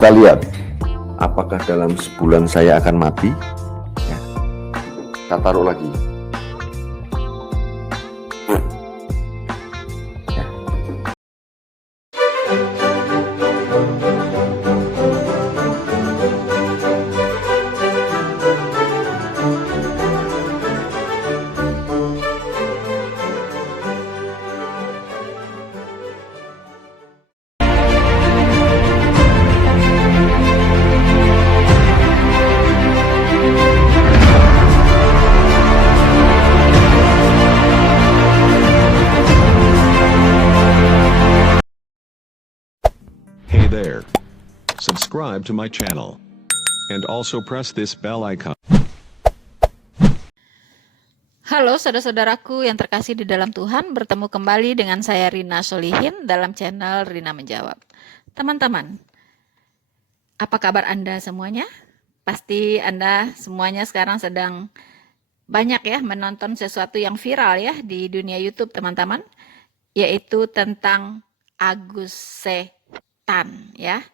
Kita lihat apakah dalam sebulan saya akan mati. Ya. Kita taruh lagi. Ya. Hey there. Subscribe to my channel. And also press this bell icon. Halo saudara-saudaraku yang terkasih di dalam Tuhan, bertemu kembali dengan saya Rina Solihin dalam channel Rina Menjawab. Teman-teman, apa kabar Anda semuanya? Pasti Anda semuanya sekarang sedang banyak ya menonton sesuatu yang viral ya di dunia YouTube teman-teman, yaitu tentang Agus Setan ya.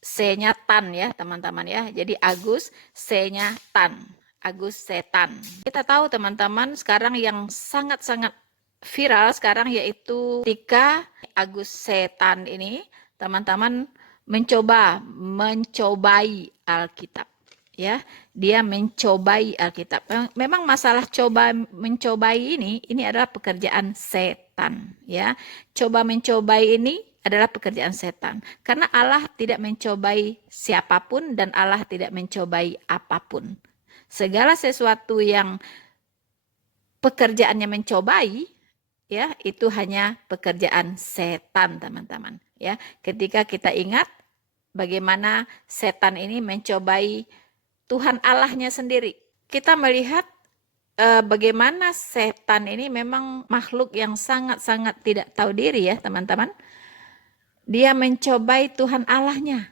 C-nya tan ya teman-teman ya. Jadi Agus, C-nya tan. Agus Setan. Kita tahu teman-teman sekarang yang sangat-sangat viral sekarang yaitu ketika Agus Setan ini teman-teman mencobai Alkitab ya. Dia mencobai Alkitab. Memang masalah mencobai ini adalah pekerjaan setan ya. Coba mencobai ini adalah pekerjaan setan. Karena Allah tidak mencobai siapapun dan Allah tidak mencobai apapun. Segala sesuatu yang pekerjaannya mencobai ya, itu hanya pekerjaan setan, teman-teman. Ya, ketika kita ingat bagaimana setan ini mencobai Tuhan Allahnya sendiri. Kita melihat bagaimana setan ini memang makhluk yang sangat-sangat tidak tahu diri ya, teman-teman. Dia mencobai Tuhan Allahnya,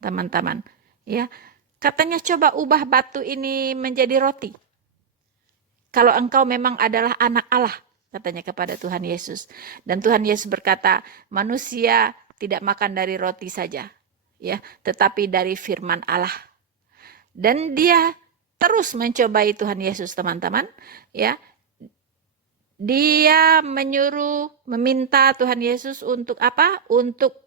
teman-teman. Ya, katanya coba ubah batu ini menjadi roti. Kalau engkau memang adalah anak Allah, katanya kepada Tuhan Yesus. Dan Tuhan Yesus berkata, manusia tidak makan dari roti saja, ya, tetapi dari firman Allah. Dan dia terus mencobai Tuhan Yesus, teman-teman, ya. Dia meminta Tuhan Yesus untuk apa? Untuk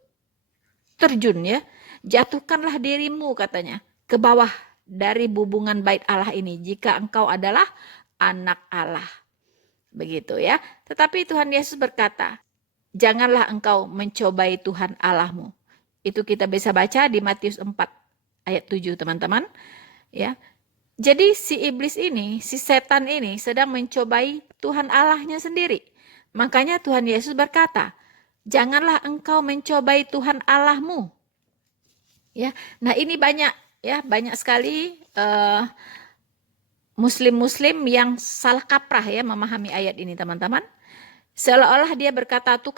terjun ya. Jatuhkanlah dirimu katanya ke bawah dari bubungan bait Allah ini jika engkau adalah anak Allah. Begitu ya. Tetapi Tuhan Yesus berkata, janganlah engkau mencobai Tuhan Allahmu. Itu kita bisa baca di Matius 4 ayat 7 teman-teman. Ya. Jadi si iblis ini, si setan ini sedang mencobai Tuhan Allahnya sendiri. Makanya Tuhan Yesus berkata, janganlah engkau mencobai Tuhan Allahmu. Ya, nah ini banyak sekali muslim-muslim yang salah kaprah ya memahami ayat ini teman-teman. Seolah-olah dia berkata, tuh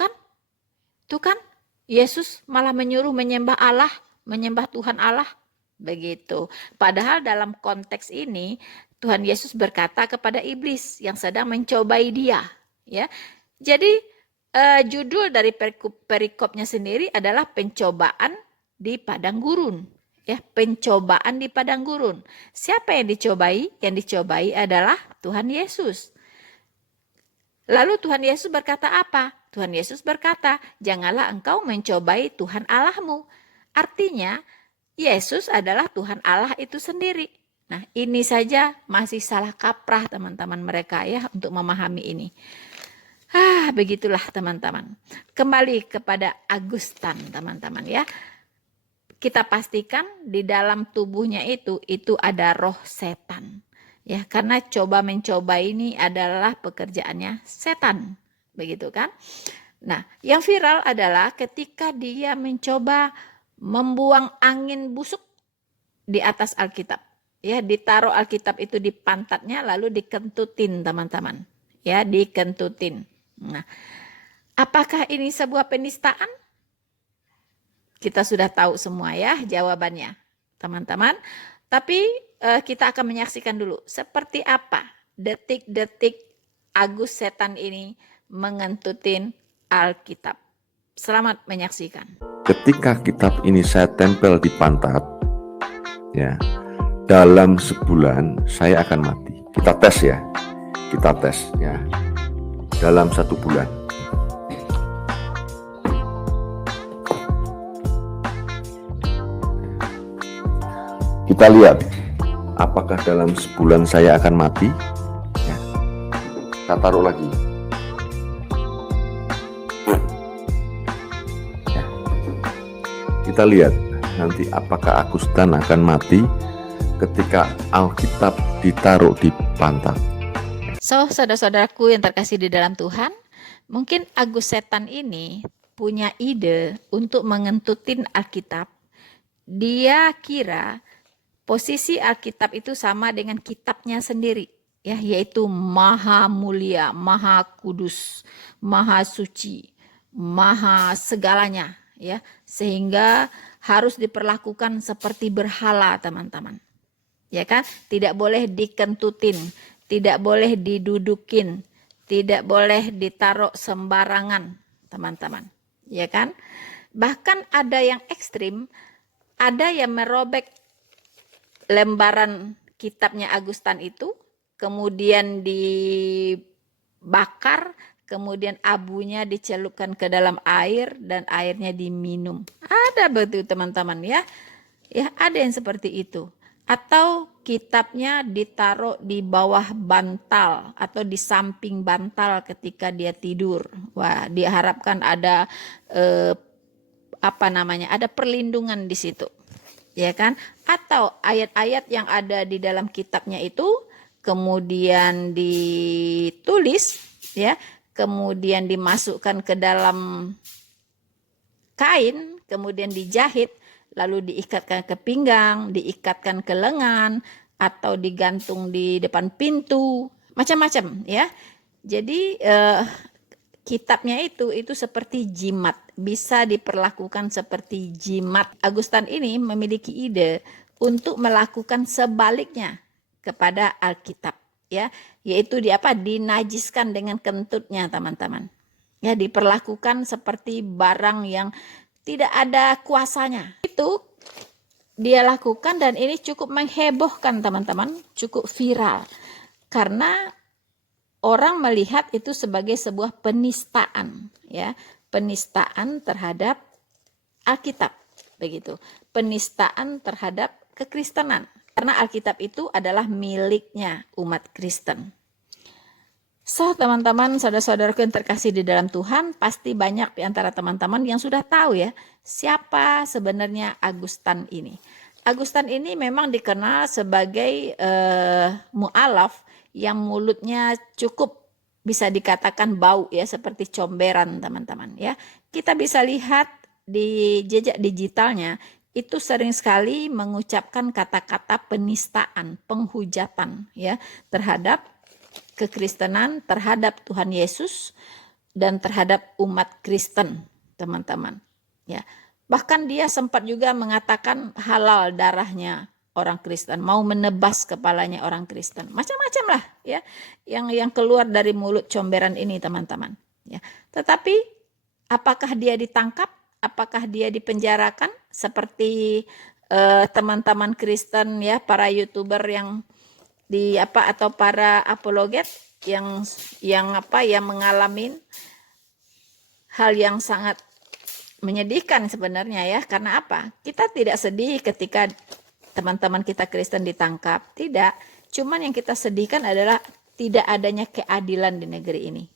kan Yesus malah menyuruh menyembah Allah, menyembah Tuhan Allah. Begitu. Padahal dalam konteks ini Tuhan Yesus berkata kepada iblis yang sedang mencobai dia, ya. Jadi judul dari perikopnya sendiri adalah pencobaan di padang gurun, ya, pencobaan di padang gurun. Siapa yang dicobai? Yang dicobai adalah Tuhan Yesus. Lalu Tuhan Yesus berkata apa? Tuhan Yesus berkata, janganlah engkau mencobai Tuhan Allahmu. Artinya Yesus adalah Tuhan Allah itu sendiri. Nah, ini saja masih salah kaprah teman-teman mereka ya untuk memahami ini. Begitulah teman-teman. Kembali kepada Agustan teman-teman ya. Kita pastikan di dalam tubuhnya itu ada roh setan. Ya, karena coba mencoba ini adalah pekerjaannya setan. Begitu kan? Nah, yang viral adalah ketika dia mencoba membuang angin busuk di atas Alkitab. Ya, ditaruh Alkitab itu di pantatnya lalu dikentutin teman-teman. Ya, dikentutin. Nah, apakah ini sebuah penistaan? Kita sudah tahu semua ya jawabannya, teman-teman. Tapi kita akan menyaksikan dulu seperti apa detik-detik Agus Setan ini mengentutin Alkitab. Selamat menyaksikan. ketika kitab ini saya tempel di pantat, ya, dalam sebulan saya akan mati. Kita tes ya, dalam 1 bulan. Kita lihat apakah dalam sebulan saya akan mati. Ya. Kita taruh lagi. Ya. Kita lihat nanti apakah Agustan akan mati ketika Alkitab ditaruh di pantat. So, saudara-saudaraku yang terkasih di dalam Tuhan, mungkin Agus Setan ini punya ide untuk mengentutin Alkitab. Dia kira posisi Alkitab itu sama dengan kitabnya sendiri, ya, yaitu maha mulia, maha kudus, maha suci, maha segalanya, ya, sehingga harus diperlakukan seperti berhala, teman-teman. Ya kan? Tidak boleh dikentutin, tidak boleh didudukin, tidak boleh ditaruh sembarangan, teman-teman. Ya kan? Bahkan ada yang ekstrim, ada yang merobek lembaran kitabnya Agustan itu, kemudian dibakar, kemudian abunya dicelupkan ke dalam air dan airnya diminum. Ada betul, teman-teman, ya. Ya, ada yang seperti itu. Atau kitabnya ditaruh di bawah bantal atau di samping bantal ketika dia tidur. Wah, diharapkan ada ada perlindungan di situ. Ya kan? Atau ayat-ayat yang ada di dalam kitabnya itu kemudian ditulis, ya, kemudian dimasukkan ke dalam kain, kemudian dijahit, lalu diikatkan ke pinggang, diikatkan ke lengan, atau digantung di depan pintu, macam-macam, ya. Jadi kitabnya itu seperti jimat, bisa diperlakukan seperti jimat. Agustan ini memiliki ide untuk melakukan sebaliknya kepada Alkitab, ya, yaitu dinajiskan dengan kentutnya, teman-teman. Ya, diperlakukan seperti barang yang tidak ada kuasanya. Itu dia lakukan dan ini cukup menghebohkan, teman-teman, cukup viral. Karena orang melihat itu sebagai sebuah penistaan, ya, penistaan terhadap Alkitab, begitu. Penistaan terhadap kekristenan. Karena Alkitab itu adalah miliknya umat Kristen. So, teman-teman, saudara-saudaraku yang terkasih di dalam Tuhan, pasti banyak di antara teman-teman yang sudah tahu, ya, siapa sebenarnya Agustan ini. Agustan ini memang dikenal sebagai mu'alaf yang mulutnya cukup bisa dikatakan bau, ya, seperti comberan, teman-teman, ya. Kita bisa lihat di jejak digitalnya itu sering sekali mengucapkan kata-kata penistaan, penghujatan, ya, terhadap kekristenan, terhadap Tuhan Yesus dan terhadap umat Kristen, teman-teman, ya. Bahkan dia sempat juga mengatakan halal darahnya orang Kristen, mau menebas kepalanya orang Kristen, macam-macam lah, ya, yang keluar dari mulut comberan ini, teman-teman, ya. Tetapi apakah dia ditangkap? Apakah dia dipenjarakan seperti teman-teman Kristen, ya, para YouTuber yang atau para apologet yang mengalami hal yang sangat menyedihkan sebenarnya, ya. Karena apa? Kita tidak sedih ketika teman-teman kita Kristen ditangkap, tidak. Cuman yang kita sedihkan adalah tidak adanya keadilan di negeri ini.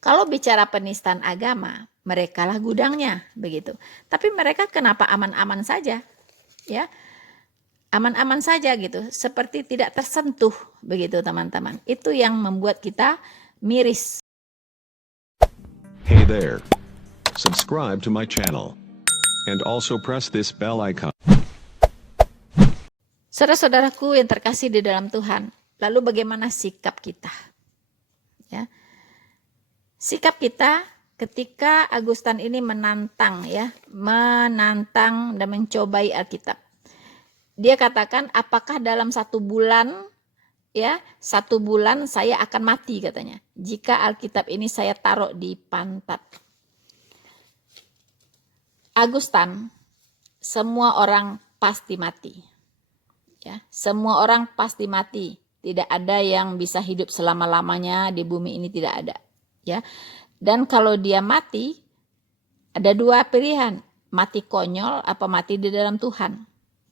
Kalau bicara penistaan agama, merekalah gudangnya, begitu. Tapi mereka kenapa aman-aman saja, ya? Aman-aman saja gitu, seperti tidak tersentuh, begitu, teman-teman. Itu yang membuat kita miris. Hey there. Subscribe to my channel. And also press this bell icon. Saudara-saudaraku yang terkasih di dalam Tuhan, lalu bagaimana sikap kita? Ya. Sikap kita ketika Agustan ini menantang dan mencobai Alkitab. Dia katakan, apakah dalam 1 bulan, ya, 1 bulan saya akan mati, katanya, jika Alkitab ini saya taruh di pantat. Agustan, semua orang pasti mati. Ya, semua orang pasti mati. Tidak ada yang bisa hidup selama-lamanya di bumi ini, tidak ada. Ya. Dan kalau dia mati, ada dua pilihan, mati konyol apa mati di dalam Tuhan.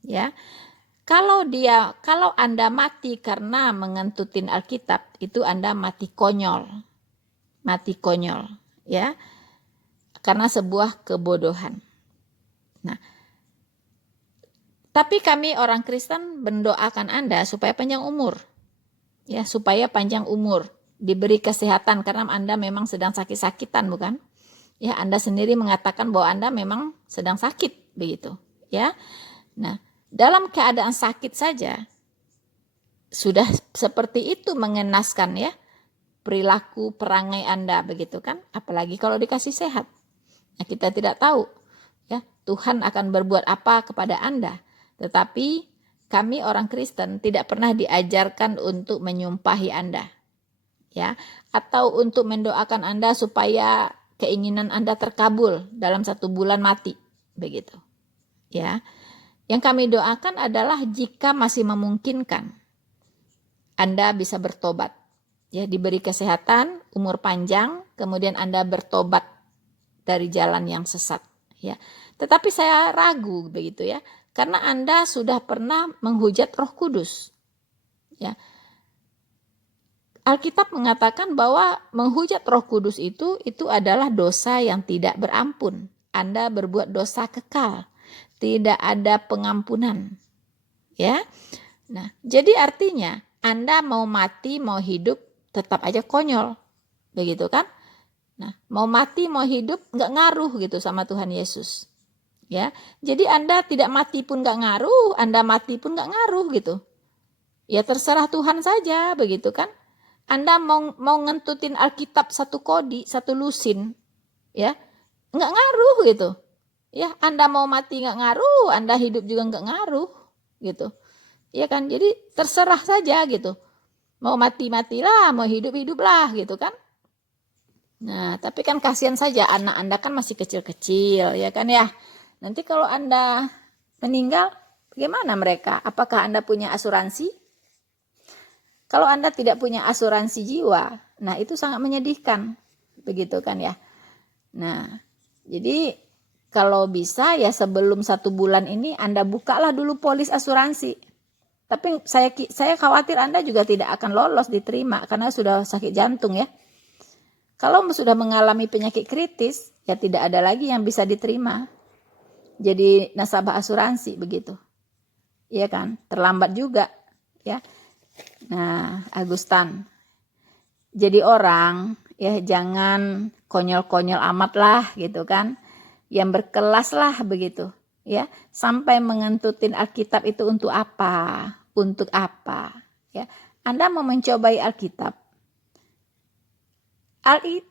Ya. Kalau Anda mati karena mengentutin Alkitab, itu Anda mati konyol. Mati konyol, ya. Karena sebuah kebodohan. Nah, tapi kami orang Kristen mendoakan Anda supaya panjang umur. Ya, supaya panjang umur, diberi kesehatan karena Anda memang sedang sakit-sakitan, bukan? Ya, Anda sendiri mengatakan bahwa Anda memang sedang sakit, begitu, ya. Nah, dalam keadaan sakit saja sudah seperti itu mengenaskan, ya, perilaku perangai Anda, begitu kan? Apalagi kalau dikasih sehat. Nah, kita tidak tahu, ya, Tuhan akan berbuat apa kepada Anda. Tetapi kami orang Kristen tidak pernah diajarkan untuk menyumpahi Anda, ya, atau untuk mendoakan Anda supaya keinginan Anda terkabul dalam 1 bulan mati, begitu, ya. Yang kami doakan adalah jika masih memungkinkan, Anda bisa bertobat, ya, diberi kesehatan, umur panjang, kemudian Anda bertobat dari jalan yang sesat, ya. Tetapi saya ragu, begitu, ya, karena Anda sudah pernah menghujat Roh Kudus, ya. Alkitab mengatakan bahwa menghujat Roh Kudus itu adalah dosa yang tidak berampun. Anda berbuat dosa kekal, tidak ada pengampunan, ya. Nah, jadi artinya Anda mau mati mau hidup tetap aja konyol, begitu kan? Nah, mau mati mau hidup nggak ngaruh gitu sama Tuhan Yesus, ya. Jadi Anda tidak mati pun nggak ngaruh, Anda mati pun nggak ngaruh gitu. Ya terserah Tuhan saja, begitu kan? Anda mau ngentutin Alkitab 1 kodi, 1 lusin, ya nggak ngaruh gitu. Ya, Anda mau mati nggak ngaruh, Anda hidup juga nggak ngaruh, gitu. Ya kan, jadi terserah saja gitu. Mau mati matilah, mau hidup hiduplah, gitu kan. Nah, tapi kan kasihan saja anak Anda kan masih kecil-kecil, ya kan ya. Nanti kalau Anda meninggal, bagaimana mereka? Apakah Anda punya asuransi? Kalau Anda tidak punya asuransi jiwa, nah itu sangat menyedihkan, begitu kan ya. Nah, jadi kalau bisa ya sebelum 1 bulan ini Anda bukalah dulu polis asuransi. Tapi saya khawatir Anda juga tidak akan lolos diterima karena sudah sakit jantung, ya. Kalau sudah mengalami penyakit kritis, ya tidak ada lagi yang bisa diterima. Jadi nasabah asuransi, begitu. Iya kan? Terlambat juga, ya. Nah, Agustan. Jadi orang, ya jangan konyol-konyol amat lah, gitu kan. Yang berkelas lah, begitu, ya. Sampai mengentutin Alkitab itu untuk apa? Untuk apa? Ya. Anda mau mencobai Alkitab.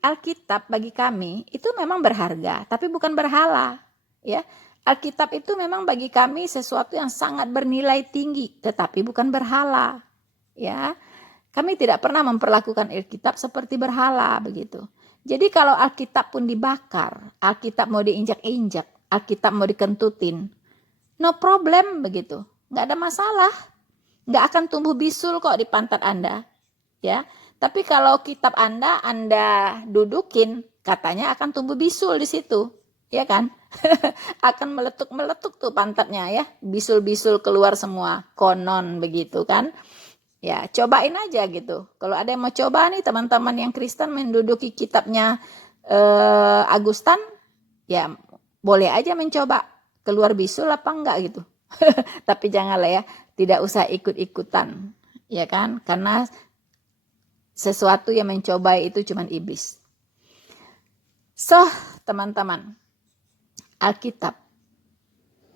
Alkitab bagi kami itu memang berharga, tapi bukan berhala, ya. Alkitab itu memang bagi kami sesuatu yang sangat bernilai tinggi, tetapi bukan berhala, ya. Kami tidak pernah memperlakukan Alkitab seperti berhala, begitu. Jadi kalau Alkitab pun dibakar, Alkitab mau diinjak-injak, Alkitab mau dikentutin, no problem, begitu. Nggak ada masalah. Nggak akan tumbuh bisul kok di pantat Anda, ya. Tapi kalau kitab Anda dudukin, katanya akan tumbuh bisul di situ, ya kan? Akan meletuk-meletuk tuh pantatnya, ya. Bisul-bisul keluar semua, konon, begitu kan? Ya, cobain aja gitu. Kalau ada yang mau coba nih teman-teman yang Kristen menduduki kitabnya Agustan, ya boleh aja mencoba. Keluar bisul apa enggak gitu. Tapi janganlah ya, tidak usah ikut-ikutan, ya kan? Karena sesuatu yang mencoba itu cuma iblis. So, teman-teman, Alkitab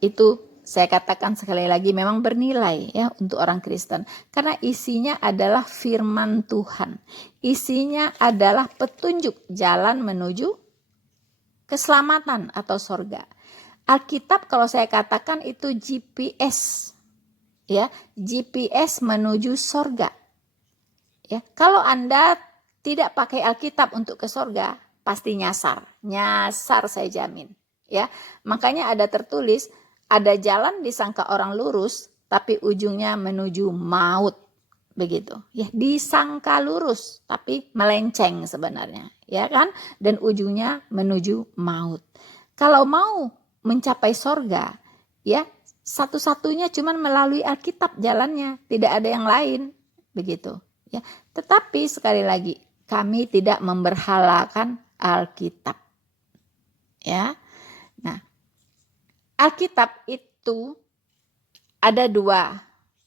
itu saya katakan sekali lagi memang bernilai ya untuk orang Kristen. Karena isinya adalah firman Tuhan. Isinya adalah petunjuk jalan menuju keselamatan atau sorga. Alkitab kalau saya katakan itu GPS. Ya, GPS menuju sorga. Ya, kalau Anda tidak pakai Alkitab untuk ke sorga, pasti nyasar. Nyasar saya jamin. ya. Makanya ada tertulis, ada jalan disangka orang lurus, tapi ujungnya menuju maut. Begitu, ya, disangka lurus, tapi melenceng sebenarnya, ya kan? Dan ujungnya menuju maut. Kalau mau mencapai sorga, ya, satu-satunya cuman melalui Alkitab jalannya, tidak ada yang lain, begitu, ya. Tetapi sekali lagi, kami tidak memberhalakan Alkitab, ya. Nah, Alkitab itu ada dua,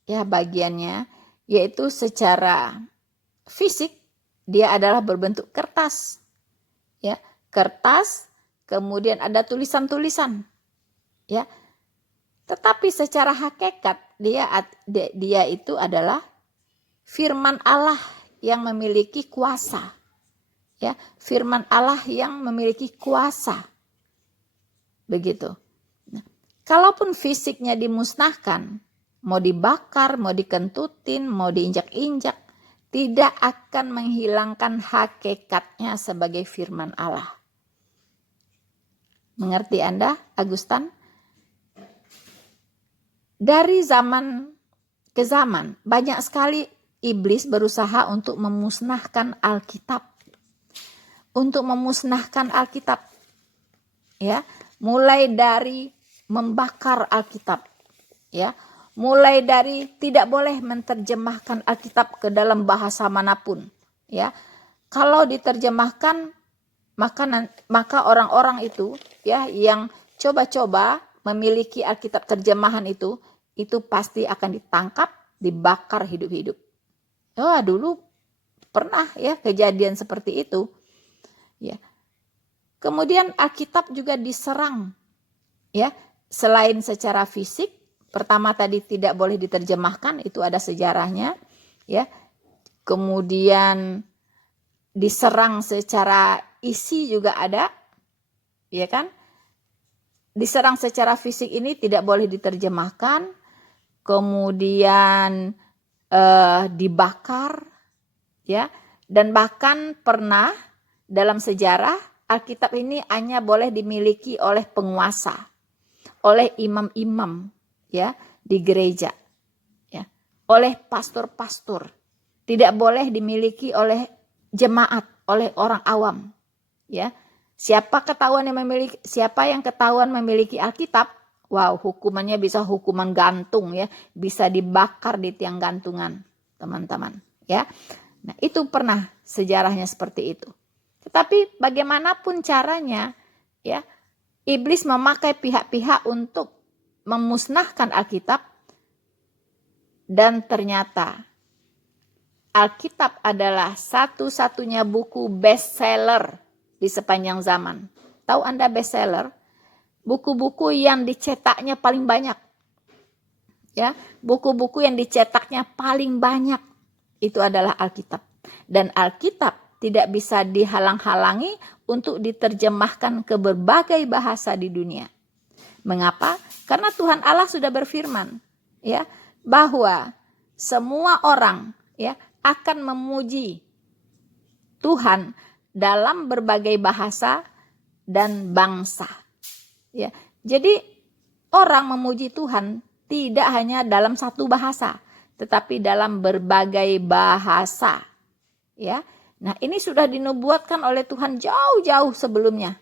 ya, bagiannya, yaitu secara fisik dia adalah berbentuk kertas, ya, kertas, kemudian ada tulisan-tulisan, ya. Tetapi secara hakikat dia itu adalah firman Allah yang memiliki kuasa, ya, firman Allah yang memiliki kuasa, begitu. Kalaupun fisiknya dimusnahkan, mau dibakar, mau dikentutin, mau diinjak-injak, tidak akan menghilangkan hakikatnya sebagai firman Allah. Mengerti Anda, Agustan? Dari zaman ke zaman, banyak sekali iblis berusaha untuk memusnahkan Alkitab. Untuk memusnahkan Alkitab. Ya, mulai dari membakar Alkitab, ya, mulai dari tidak boleh menerjemahkan Alkitab ke dalam bahasa manapun, ya. Kalau diterjemahkan maka orang-orang itu, ya, yang coba-coba memiliki Alkitab terjemahan itu pasti akan ditangkap, dibakar hidup-hidup. Oh, dulu pernah, ya, kejadian seperti itu, ya. Kemudian Alkitab juga diserang, ya. Selain secara fisik, pertama tadi tidak boleh diterjemahkan, itu ada sejarahnya, ya. Kemudian diserang secara isi juga ada, ya kan? Diserang secara fisik ini tidak boleh diterjemahkan, kemudian dibakar, ya. Dan bahkan pernah dalam sejarah Alkitab ini hanya boleh dimiliki oleh penguasa, oleh imam-imam, ya, di gereja, ya, oleh pastor-pastor, tidak boleh dimiliki oleh jemaat, oleh orang awam, ya. Siapa yang ketahuan memiliki Alkitab, wow, hukumannya bisa hukuman gantung, ya, bisa dibakar di tiang gantungan, teman-teman, ya. Nah, itu pernah sejarahnya seperti itu. Tetapi bagaimanapun caranya, ya, iblis memakai pihak-pihak untuk memusnahkan Alkitab, dan ternyata Alkitab adalah satu-satunya buku bestseller di sepanjang zaman. Tahu Anda bestseller? Buku-buku yang dicetaknya paling banyak, ya, buku-buku yang dicetaknya paling banyak itu adalah Alkitab. Dan Alkitab tidak bisa dihalang-halangi untuk diterjemahkan ke berbagai bahasa di dunia. Mengapa? Karena Tuhan Allah sudah berfirman, ya, bahwa semua orang, ya, akan memuji Tuhan dalam berbagai bahasa dan bangsa, ya. Jadi orang memuji Tuhan tidak hanya dalam satu bahasa, tetapi dalam berbagai bahasa, ya. Nah, ini sudah dinubuatkan oleh Tuhan jauh-jauh sebelumnya.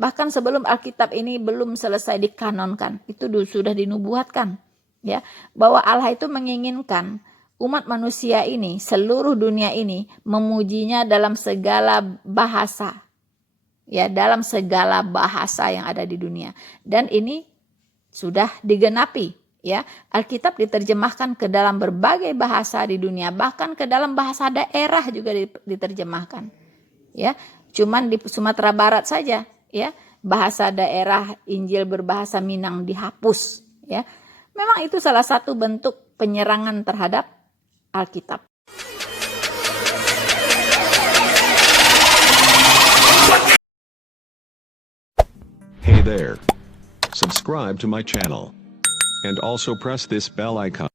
Bahkan sebelum Alkitab ini belum selesai dikanonkan, itu sudah dinubuatkan, ya, bahwa Allah itu menginginkan umat manusia ini, seluruh dunia ini memujinya dalam segala bahasa, ya, dalam segala bahasa yang ada di dunia. Dan ini sudah digenapi, ya. Alkitab diterjemahkan ke dalam berbagai bahasa di dunia, bahkan ke dalam bahasa daerah juga diterjemahkan, ya. Cuman di Sumatera Barat saja, ya, bahasa daerah Injil berbahasa Minang dihapus, ya. Memang itu salah satu bentuk penyerangan terhadap Alkitab. Hey there. Subscribe to my channel. And also press this bell icon.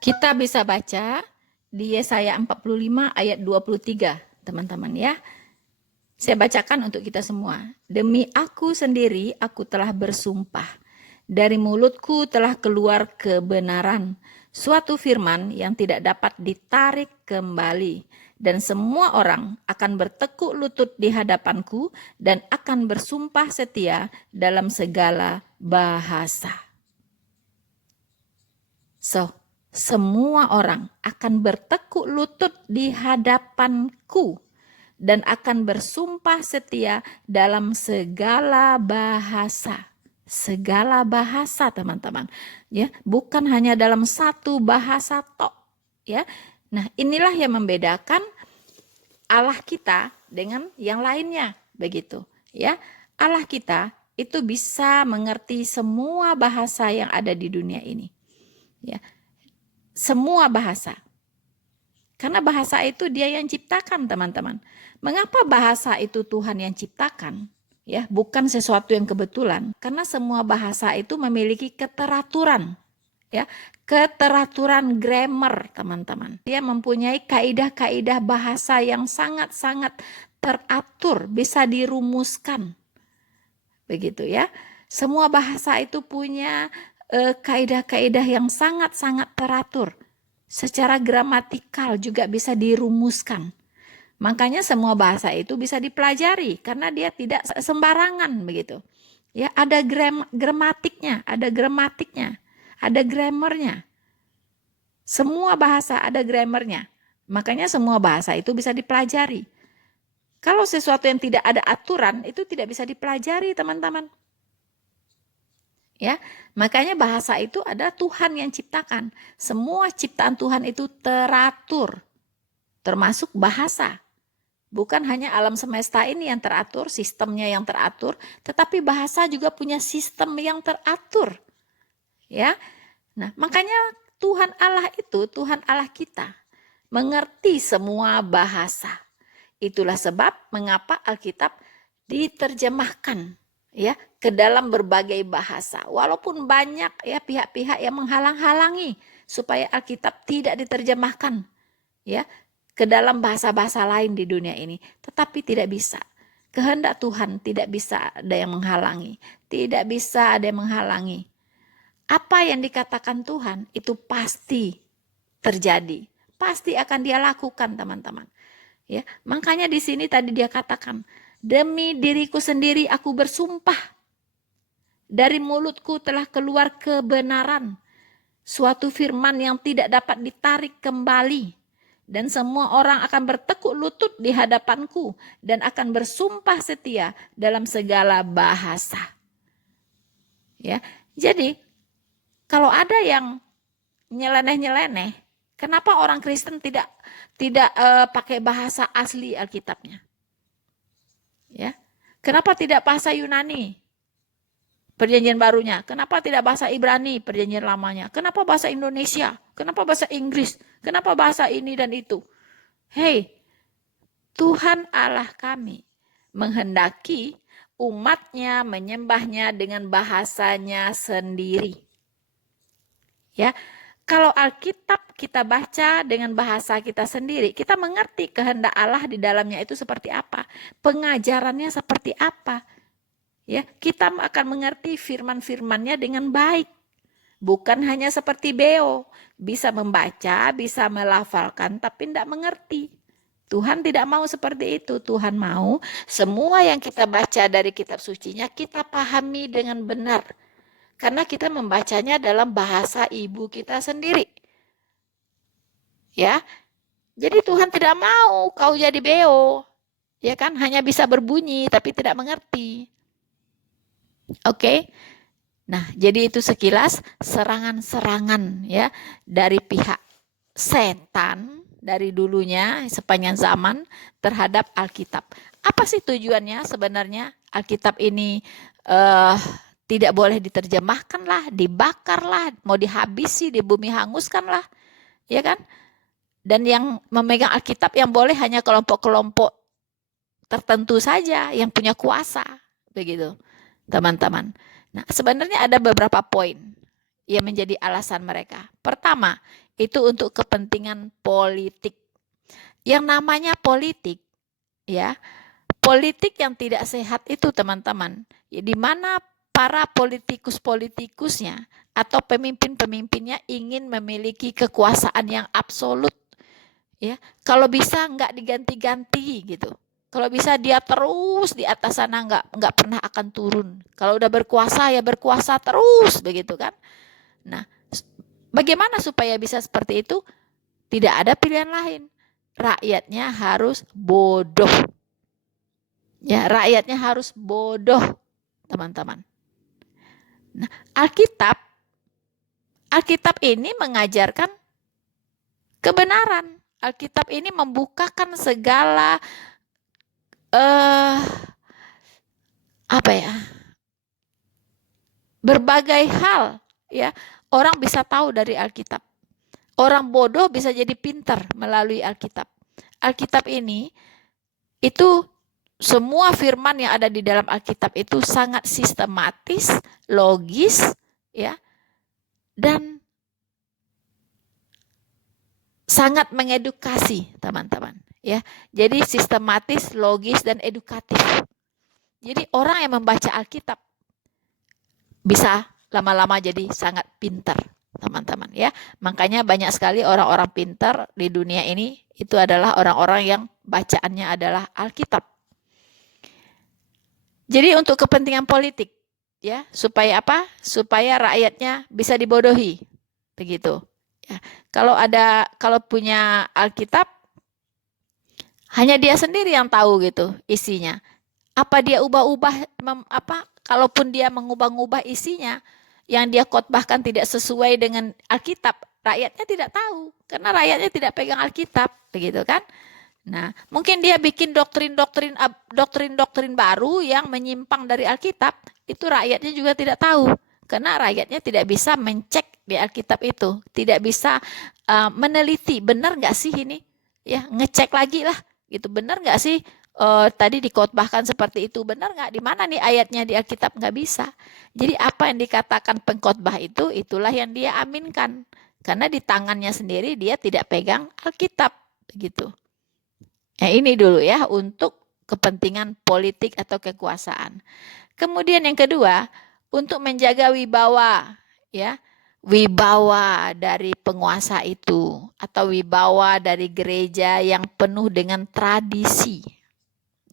Kita bisa baca di Yesaya 45 ayat 23, teman-teman, ya. Saya bacakan untuk kita semua. Demi aku sendiri, aku telah bersumpah. Dari mulutku telah keluar kebenaran, suatu firman yang tidak dapat ditarik kembali. Dan semua orang akan bertekuk lutut di hadapanku dan akan bersumpah setia dalam segala bahasa. So, semua orang akan bertekuk lutut di hadapanku dan akan bersumpah setia dalam segala bahasa. Segala bahasa, teman-teman. Ya, bukan hanya dalam satu bahasa tok, ya. Nah, inilah yang membedakan Allah kita dengan yang lainnya, begitu, ya. Allah kita itu bisa mengerti semua bahasa yang ada di dunia ini. Ya. Semua bahasa. Karena bahasa itu dia yang ciptakan, teman-teman. Mengapa bahasa itu Tuhan yang ciptakan? Ya, bukan sesuatu yang kebetulan. Karena semua bahasa itu memiliki keteraturan. Ya, keteraturan grammar, teman-teman. Dia mempunyai kaidah-kaidah bahasa yang sangat-sangat teratur, bisa dirumuskan. Begitu ya. Semua bahasa itu punya kaidah-kaidah yang sangat-sangat teratur. Secara gramatikal juga bisa dirumuskan. Makanya semua bahasa itu bisa dipelajari karena dia tidak sembarangan begitu. Ya, ada gramatiknya, ada gramatiknya, ada grammarnya. Semua bahasa ada grammarnya. Makanya semua bahasa itu bisa dipelajari. Kalau sesuatu yang tidak ada aturan itu tidak bisa dipelajari, teman-teman. Ya, makanya bahasa itu ada Tuhan yang ciptakan. Semua ciptaan Tuhan itu teratur, termasuk bahasa. Bukan hanya alam semesta ini yang teratur, sistemnya yang teratur, tetapi bahasa juga punya sistem yang teratur. Ya, nah makanya Tuhan Allah itu, Tuhan Allah kita, mengerti semua bahasa. Itulah sebab mengapa Alkitab diterjemahkan ya ke dalam berbagai bahasa. Walaupun banyak ya pihak-pihak yang menghalang-halangi supaya Alkitab tidak diterjemahkan ya ke dalam bahasa-bahasa lain di dunia ini, tetapi tidak bisa. Kehendak Tuhan tidak bisa ada yang menghalangi, tidak bisa ada yang menghalangi. Apa yang dikatakan Tuhan itu pasti terjadi, pasti akan dia lakukan, teman-teman. Ya, makanya di sini tadi dia katakan, demi diriku sendiri aku bersumpah. Dari mulutku telah keluar kebenaran, suatu firman yang tidak dapat ditarik kembali. Dan semua orang akan bertekuk lutut di hadapanku dan akan bersumpah setia dalam segala bahasa. Ya, jadi kalau ada yang nyeleneh-nyeleneh, kenapa orang Kristen tidak pakai bahasa asli Alkitabnya? Ya, kenapa tidak bahasa Yunani? Perjanjian barunya. Kenapa tidak bahasa Ibrani perjanjian lamanya? Kenapa bahasa Indonesia? Kenapa bahasa Inggris? Kenapa bahasa ini dan itu? Hei, Tuhan Allah kami menghendaki umatnya menyembahnya dengan bahasanya sendiri. Ya, kalau Alkitab kita baca dengan bahasa kita sendiri, kita mengerti kehendak Allah di dalamnya itu seperti apa, pengajarannya seperti apa. Ya, kita akan mengerti firman-firmannya dengan baik. Bukan hanya seperti Beo, bisa membaca, bisa melafalkan, tapi tidak mengerti. Tuhan tidak mau seperti itu. Tuhan mau semua yang kita baca dari kitab sucinya kita pahami dengan benar. Karena kita membacanya dalam bahasa ibu kita sendiri. Ya, jadi Tuhan tidak mau kau jadi Beo. Ya kan, hanya bisa berbunyi tapi tidak mengerti. Oke. Nah, jadi itu sekilas serangan-serangan ya dari pihak setan dari dulunya sepanjang zaman terhadap Alkitab. Apa sih tujuannya sebenarnya? Alkitab ini tidak boleh diterjemahkan lah, dibakar lah, mau dihabisi, di bumi hanguskan lah, ya kan? Dan yang memegang Alkitab yang boleh hanya kelompok-kelompok tertentu saja yang punya kuasa, begitu. Teman-teman. Nah, sebenarnya ada beberapa poin yang menjadi alasan mereka. Pertama, itu untuk kepentingan politik. Yang namanya politik, ya, politik yang tidak sehat itu teman-teman, ya, di mana para politikus-politikusnya atau pemimpin-pemimpinnya ingin memiliki kekuasaan yang absolut, ya. Kalau bisa nggak diganti-ganti gitu. Kalau bisa dia terus di atas sana, nggak pernah akan turun. Kalau udah berkuasa ya berkuasa terus begitu kan. Nah, bagaimana supaya bisa seperti itu? Tidak ada pilihan lain. Rakyatnya harus bodoh. Ya, rakyatnya harus bodoh, teman-teman. Nah, Alkitab ini mengajarkan kebenaran. Alkitab ini membukakan segala apa ya? Berbagai hal, ya. Orang bisa tahu dari Alkitab. Orang bodoh bisa jadi pintar melalui Alkitab. Alkitab ini itu semua firman yang ada di dalam Alkitab itu sangat sistematis, logis, ya, dan sangat mengedukasi, teman-teman, ya. Jadi sistematis, logis, dan edukatif. Jadi orang yang membaca Alkitab bisa lama-lama jadi sangat pintar, teman-teman, ya. Makanya banyak sekali orang-orang pintar di dunia ini itu adalah orang-orang yang bacaannya adalah Alkitab. Jadi untuk kepentingan politik, ya, supaya apa? Supaya rakyatnya bisa dibodohi, begitu. Ya. Kalau punya Alkitab, hanya dia sendiri yang tahu gitu isinya. Apa dia ubah-ubah, kalaupun dia mengubah-ubah isinya, yang dia khotbahkan tidak sesuai dengan Alkitab, rakyatnya tidak tahu, karena rakyatnya tidak pegang Alkitab, begitu kan? Nah, mungkin dia bikin doktrin baru yang menyimpang dari Alkitab, itu rakyatnya juga tidak tahu, karena rakyatnya tidak bisa mencek di Alkitab itu, tidak bisa meneliti benar nggak sih ini, ya, ngecek lagi lah, gitu, benar nggak sih tadi dikhotbahkan seperti itu, benar nggak, di mana nih ayatnya di Alkitab, nggak bisa. Jadi apa yang dikatakan pengkhotbah itu, itulah yang dia aminkan, karena di tangannya sendiri dia tidak pegang Alkitab, begitu. Nah, ini dulu ya untuk kepentingan politik atau kekuasaan. Kemudian yang kedua, untuk menjaga wibawa, ya, wibawa dari penguasa itu atau wibawa dari gereja yang penuh dengan tradisi,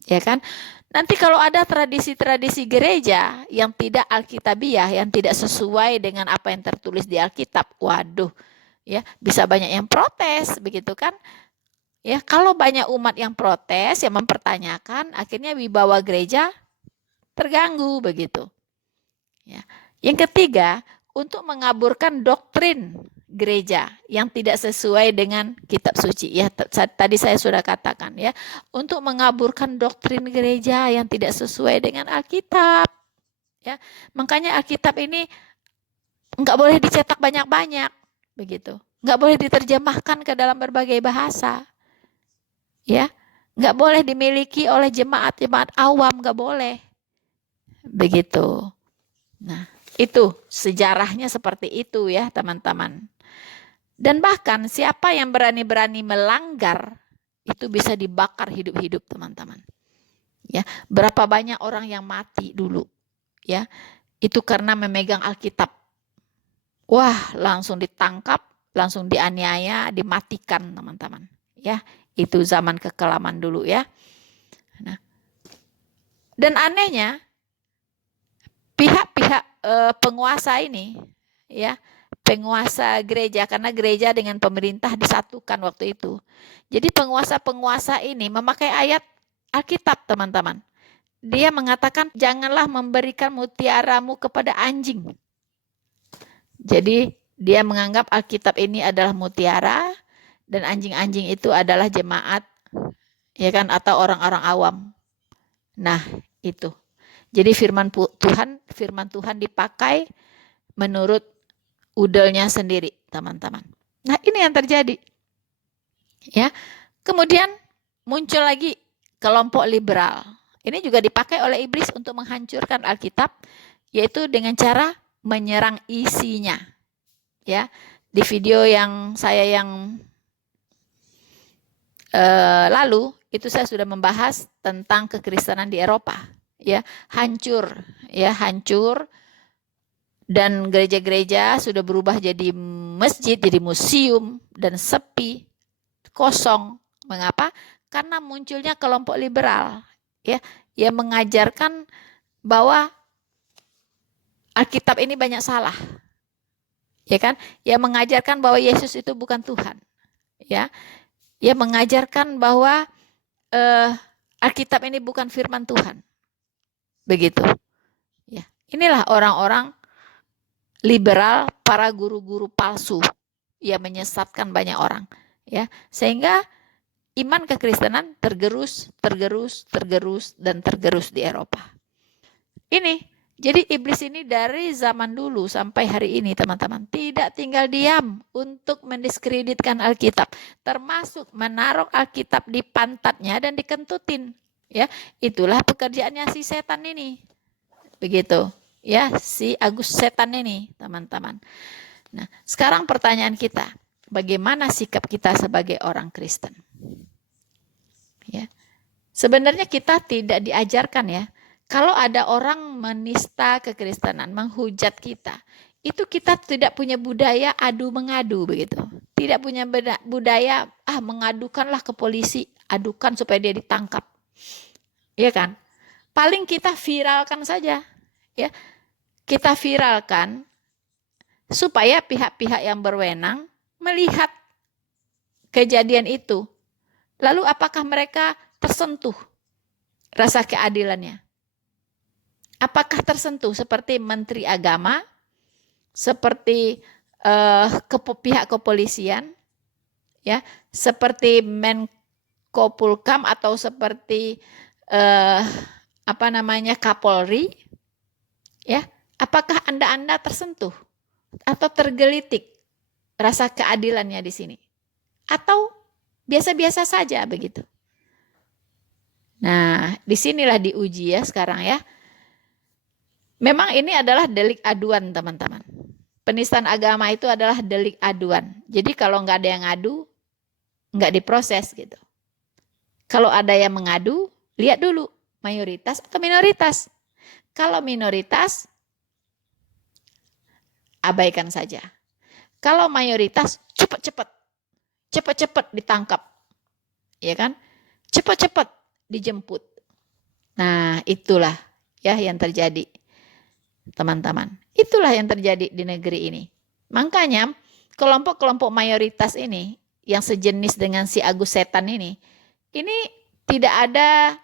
ya kan? Nanti kalau ada tradisi-tradisi gereja yang tidak alkitabiah, yang tidak sesuai dengan apa yang tertulis di Alkitab, waduh, ya, bisa banyak yang protes, begitu kan? Ya, kalau banyak umat yang protes, yang mempertanyakan, akhirnya wibawa gereja terganggu, begitu. Ya. Yang ketiga, untuk mengaburkan doktrin gereja yang tidak sesuai dengan kitab suci. Ya, tadi saya sudah katakan, ya, untuk mengaburkan doktrin gereja yang tidak sesuai dengan Alkitab. Ya, makanya Alkitab ini nggak boleh dicetak banyak-banyak, begitu. Nggak boleh diterjemahkan ke dalam berbagai bahasa. Ya, nggak boleh dimiliki oleh jemaat-jemaat awam, nggak boleh, begitu. Nah, itu sejarahnya seperti itu ya teman-teman. Dan bahkan siapa yang berani-berani melanggar itu bisa dibakar hidup-hidup, teman-teman. Ya, berapa banyak orang yang mati dulu, ya, itu karena memegang Alkitab. Wah, langsung ditangkap, langsung dianiaya, dimatikan, teman-teman. Ya. Itu zaman kekelaman dulu ya. Nah, dan anehnya pihak-pihak penguasa ini, ya, penguasa gereja, karena gereja dengan pemerintah disatukan waktu itu. Jadi penguasa-penguasa ini memakai ayat Alkitab, teman-teman. Dia mengatakan janganlah memberikan mutiaramu kepada anjing. Jadi dia menganggap Alkitab ini adalah mutiara, dan anjing-anjing itu adalah jemaat, ya kan, atau orang-orang awam. Nah, itu. Jadi firman Tuhan dipakai menurut udelnya sendiri, teman-teman. Nah, ini yang terjadi. Ya. Kemudian muncul lagi kelompok liberal. Ini juga dipakai oleh iblis untuk menghancurkan Alkitab, yaitu dengan cara menyerang isinya. Ya. Di video yang saya lalu itu saya sudah membahas tentang kekristenan di Eropa, ya, hancur, dan gereja-gereja sudah berubah jadi masjid, jadi museum dan sepi, kosong. Mengapa? Karena munculnya kelompok liberal, ya, yang mengajarkan bahwa Alkitab ini banyak salah, ya kan? Yang mengajarkan bahwa Yesus itu bukan Tuhan, ya. Yang mengajarkan bahwa Alkitab ini bukan firman Tuhan. Begitu. Ya. Inilah orang-orang liberal, para guru-guru palsu yang menyesatkan banyak orang, ya. Sehingga iman kekristenan tergerus dan tergerus di Eropa. Ini jadi iblis ini dari zaman dulu sampai hari ini, teman-teman, tidak tinggal diam untuk mendiskreditkan Alkitab, termasuk menaruh Alkitab di pantatnya dan dikentutin, ya. Itulah pekerjaannya si setan ini. Begitu, ya, si Agus setan ini, teman-teman. Nah, sekarang pertanyaan kita, bagaimana sikap kita sebagai orang Kristen? Ya. Sebenarnya kita tidak diajarkan, ya. Kalau ada orang menista kekristenan, menghujat kita, itu kita tidak punya budaya adu mengadu, begitu. Tidak punya budaya mengadukanlah ke polisi, adukan supaya dia ditangkap. Iya kan? Paling kita viralkan saja, ya. Kita viralkan supaya pihak-pihak yang berwenang melihat kejadian itu. Lalu apakah mereka tersentuh rasa keadilannya? Apakah tersentuh seperti Menteri Agama, seperti pihak kepolisian, ya, seperti Menko Polhukam atau seperti Kapolri, ya? Apakah Anda tersentuh atau tergelitik rasa keadilannya di sini? Atau biasa-biasa saja begitu? Nah, disinilah diuji, ya, sekarang, ya. Memang ini adalah delik aduan, teman-teman. Penistaan agama itu adalah delik aduan. Jadi kalau nggak ada yang ngadu, nggak diproses gitu. Kalau ada yang mengadu, lihat dulu mayoritas atau minoritas. Kalau minoritas, abaikan saja. Kalau mayoritas, cepat-cepat ditangkap, ya kan? Cepat-cepat dijemput. Nah, itulah, ya, yang terjadi, teman-teman. Itulah yang terjadi di negeri ini. Makanya kelompok-kelompok mayoritas ini yang sejenis dengan si Agus setan ini tidak ada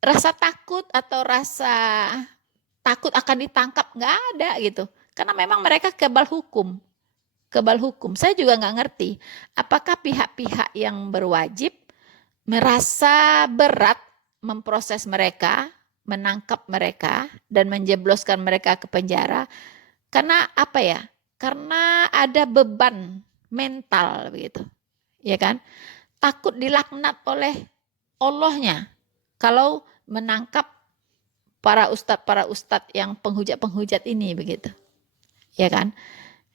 rasa takut atau rasa takut akan ditangkap, nggak ada gitu. Karena memang mereka kebal hukum. Saya juga nggak ngerti apakah pihak-pihak yang berwajib merasa berat memproses mereka, menangkap mereka dan menjebloskan mereka ke penjara karena apa, ya? Karena ada beban mental begitu. Ya kan? Takut dilaknat oleh Allahnya kalau menangkap para ustadz yang penghujat ini begitu. Ya kan?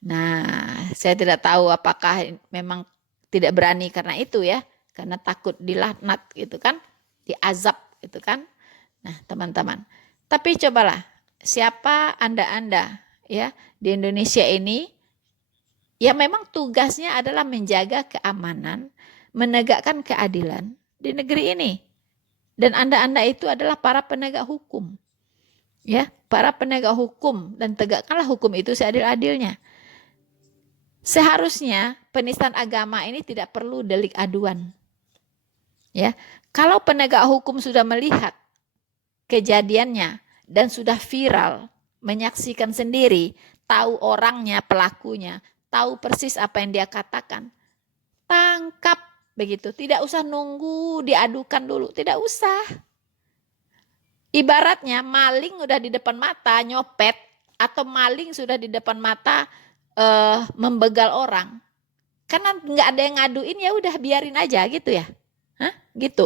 Nah, saya tidak tahu apakah memang tidak berani karena itu, ya. Karena takut dilaknat gitu kan, diazab gitu kan. Nah, teman-teman, tapi cobalah siapa Anda, ya, di Indonesia ini, ya, memang tugasnya adalah menjaga keamanan, menegakkan keadilan di negeri ini. Dan Anda itu adalah para penegak hukum. Ya, para penegak hukum, dan tegakkanlah hukum itu seadil-adilnya. Seharusnya penistaan agama ini tidak perlu delik aduan. Ya, kalau penegak hukum sudah melihat kejadiannya dan sudah viral, menyaksikan sendiri, tahu orangnya, pelakunya, tahu persis apa yang dia katakan, tangkap begitu. Tidak usah nunggu diadukan dulu, tidak usah. Ibaratnya maling udah di depan mata nyopet, atau maling sudah di depan mata membegal orang. Karena nggak ada yang ngaduin, ya udah biarin aja gitu, ya. Gitu.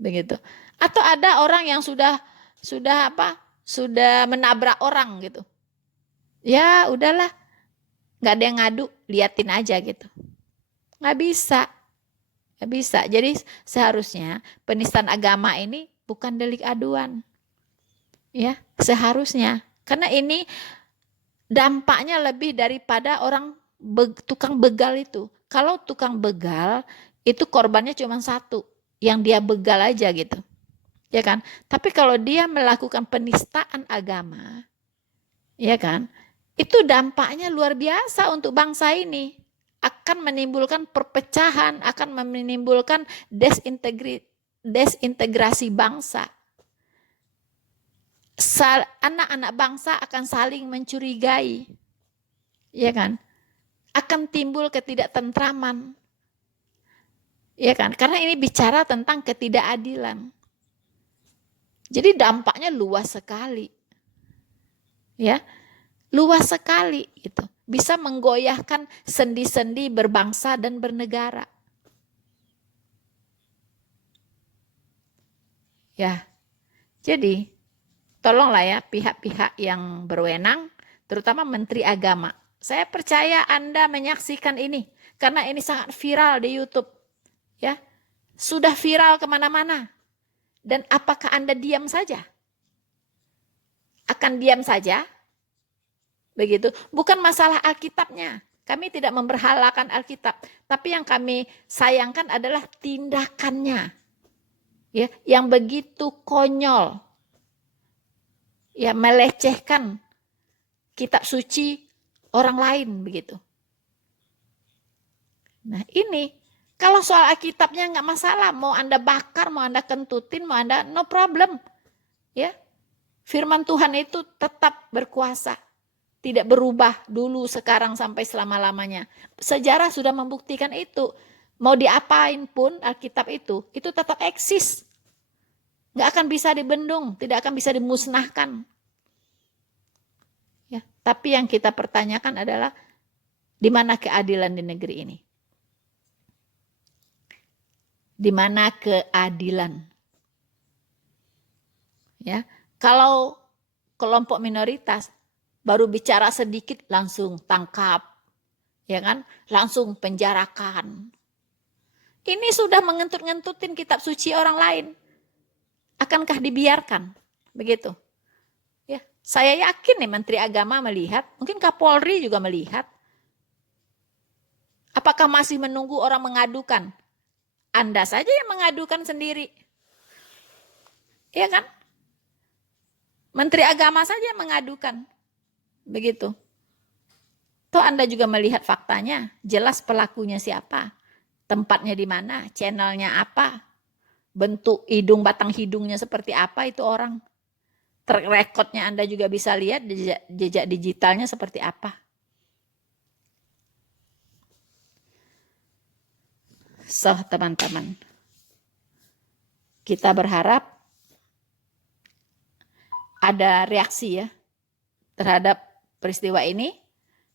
Begitu. Atau ada orang yang sudah menabrak orang gitu. Ya udahlah, nggak ada yang ngadu, liatin aja gitu. Nggak bisa. Nggak bisa. Jadi seharusnya penistaan agama ini bukan delik aduan. Ya, seharusnya. Karena ini dampaknya lebih daripada orang tukang begal itu. Kalau tukang begal itu korbannya cuma satu, yang dia begal aja gitu. Ya kan? Tapi kalau dia melakukan penistaan agama, ya kan? Itu dampaknya luar biasa untuk bangsa ini. Akan menimbulkan perpecahan, akan menimbulkan desintegrasi bangsa. Anak-anak bangsa akan saling mencurigai. Ya kan? Akan timbul ketidaktentraman. Ya kan? Karena ini bicara tentang ketidakadilan. Jadi dampaknya luas sekali. Ya. Luas sekali itu. Bisa menggoyahkan sendi-sendi berbangsa dan bernegara. Ya. Jadi tolonglah ya pihak-pihak yang berwenang, terutama Menteri Agama. Saya percaya Anda menyaksikan ini karena ini sangat viral di YouTube. Ya. Sudah viral kemana-mana. Dan apakah Anda diam saja? Akan diam saja? Begitu. Bukan masalah Alkitabnya. Kami tidak memberhalakan Alkitab. Tapi yang kami sayangkan adalah tindakannya. Ya, yang begitu konyol. Ya, melecehkan kitab suci orang lain begitu. Nah, ini kalau soal Alkitabnya nggak masalah, mau Anda bakar, mau Anda kentutin, mau Anda no problem. Ya. Firman Tuhan itu tetap berkuasa. Tidak berubah dulu, sekarang sampai selama-lamanya. Sejarah sudah membuktikan itu. Mau diapain pun Alkitab itu tetap eksis. Nggak akan bisa dibendung, tidak akan bisa dimusnahkan. Ya, tapi yang kita pertanyakan adalah di mana keadilan di negeri ini? Di mana keadilan? Ya, kalau kelompok minoritas baru bicara sedikit langsung tangkap, ya kan? Langsung penjarakan. Ini sudah ngentut-ngentutin kitab suci orang lain. Akankah dibiarkan? Begitu. Ya, saya yakin nih Menteri Agama melihat, mungkin Kapolri juga melihat. Apakah masih menunggu orang mengadukan? Anda saja yang mengadukan sendiri. Iya kan? Menteri Agama saja yang mengadukan. Begitu. Toh Anda juga melihat faktanya, jelas pelakunya siapa, tempatnya di mana, channelnya apa, bentuk hidung, batang hidungnya seperti apa itu orang. Track recordnya Anda juga bisa lihat, jejak digitalnya seperti apa. So, teman-teman, kita berharap ada reaksi ya terhadap peristiwa ini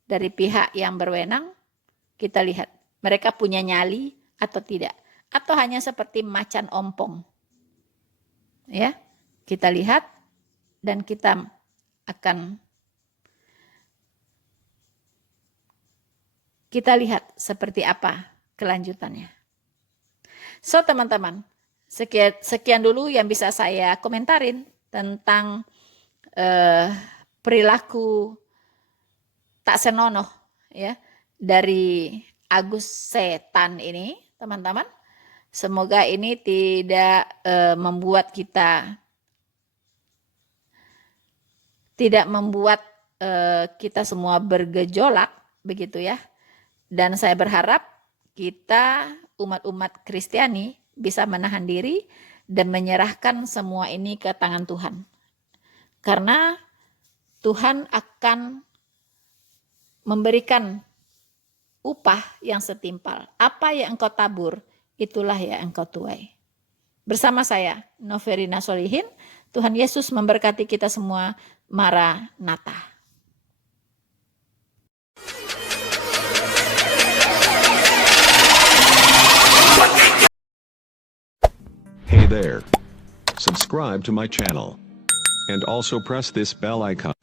dari pihak yang berwenang. Kita lihat mereka punya nyali atau tidak, atau hanya seperti macan ompong. Ya, kita lihat dan kita akan lihat seperti apa kelanjutannya. So, teman-teman, sekian dulu yang bisa saya komentarin tentang perilaku tak senonoh ya dari Agus Setan ini, teman-teman. Semoga ini tidak membuat kita semua bergejolak begitu ya. Dan saya berharap kita umat-umat Kristiani bisa menahan diri dan menyerahkan semua ini ke tangan Tuhan. Karena Tuhan akan memberikan upah yang setimpal. Apa yang engkau tabur, itulah yang engkau tuai. Bersama saya, Noverina Solihin, Tuhan Yesus memberkati kita semua. Maranatha. Hey there. Subscribe to my channel. And also press this bell icon.